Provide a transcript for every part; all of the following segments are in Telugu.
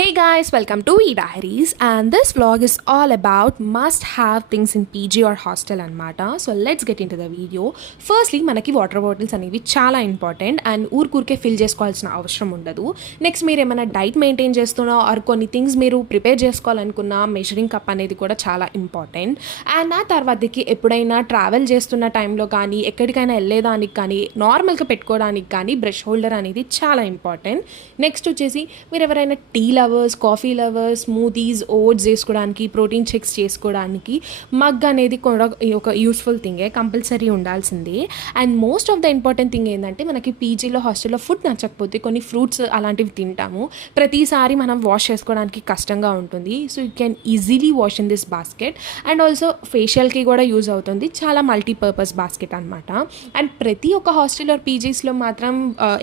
Hey guys, welcome to eDiaries, and this vlog is all about must have things in PG or hostel anamata. So let's get into the video. Firstly, manaki water bottles అనేవి చాలా ఇంపార్టెంట్ అండ్ ఊరికే ఫిల్ చేసుకోవాల్సిన అవసరం ఉండదు. నెక్స్ట్ మీరు ఏమైనా డైట్ మెయింటైన్ చేస్తున్నా ఆర్ కొన్ని థింగ్స్ మీరు ప్రిపేర్ చేసుకోవాలనుకున్న మెజరింగ్ కప్ అనేది కూడా చాలా ఇంపార్టెంట్. అండ్ ఆ తర్వాతకి ఎప్పుడైనా ట్రావెల్ చేస్తున్న టైంలో కానీ ఎక్కడికైనా వెళ్ళేదానికి కానీ నార్మల్గా పెట్టుకోవడానికి కానీ బ్రష్ హోల్డర్ అనేది చాలా ఇంపార్టెంట్. నెక్స్ట్ వచ్చేసి మీరు ఎవరైనా tea lovers, coffee lovers, smoothies, oats చేసుకోవడానికి, ప్రోటీన్ చెక్స్ చేసుకోవడానికి మగ్ అనేది కూడా ఒక యూస్ఫుల్ థింగే, కంపల్సరీ ఉండాల్సిందే. And most of the important thing ఏంటంటే మనకి పీజీలో హాస్టల్లో ఫుడ్ నచ్చకపోతే కొన్ని ఫ్రూట్స్ అలాంటివి తింటాము. ప్రతిసారి మనం వాష్ చేసుకోవడానికి కష్టంగా ఉంటుంది. So you can easily wash in this basket. And also ఫేషియల్కి కూడా యూజ్ అవుతుంది. చాలా మల్టీపర్పస్ బాస్కెట్ అనమాట. అండ్ ప్రతి ఒక్క హాస్టల్ ఆర్ పీజీస్లో మాత్రం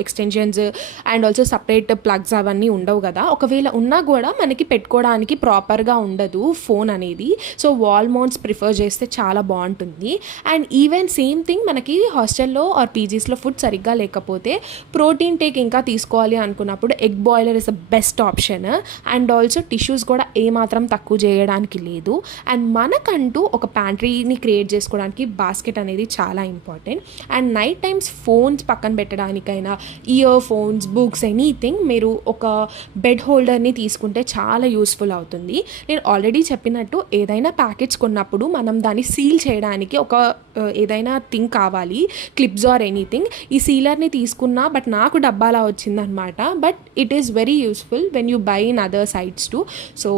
extensions and also separate plugs అవన్నీ ఉండవు కదా. ఒకవేళ ఉన్నా కూడా మనకి పెట్టుకోవడానికి ప్రాపర్గా ఉండదు ఫోన్ అనేది. సో వాల్ మౌంట్స్ ప్రిఫర్ చేస్తే చాలా బాగుంటుంది. అండ్ ఈవెన్ సేమ్ థింగ్ మనకి హాస్టల్లో ఆర్ పీజీస్లో ఫుడ్ సరిగ్గా లేకపోతే ప్రోటీన్ టేక్ ఇంకా తీసుకోవాలి అనుకున్నప్పుడు egg boiler is the best option. And also tissues కూడా ఏమాత్రం తక్కువ చేయడానికి లేదు. అండ్ మనకంటూ ఒక ప్యాంట్రీని క్రియేట్ చేసుకోవడానికి బాస్కెట్ అనేది చాలా important. And night times phones పక్కన పెట్టడానికైనా ఇయర్ ఫోన్స్, బుక్స్, ఎనీథింగ్ మీరు ఒక బెడ్ హోల్డర్ని తీసుకుంటే చాలా యూస్ఫుల్ అవుతుంది. నేను ఆల్రెడీ చెప్పినట్టు ఏదైనా ప్యాకెట్స్ కొన్నప్పుడు మనం దాన్ని సీల్ చేయడానికి ఒక ఏదైనా థింగ్ కావాలి, క్లిప్స్ ఆర్ ఎనీథింగ్. ఈ సీలర్ని తీసుకున్నా బట్ నాకు డబ్బాలా వచ్చిందనమాట. But it is very useful when you buy in other sites too. So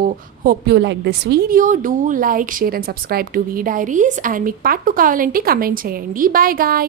hope you like this video. Do like, share and subscribe to eDiaries. And మీకు పార్ట్ 2 కావాలంటే కమెంట్ చేయండి. Bye guys.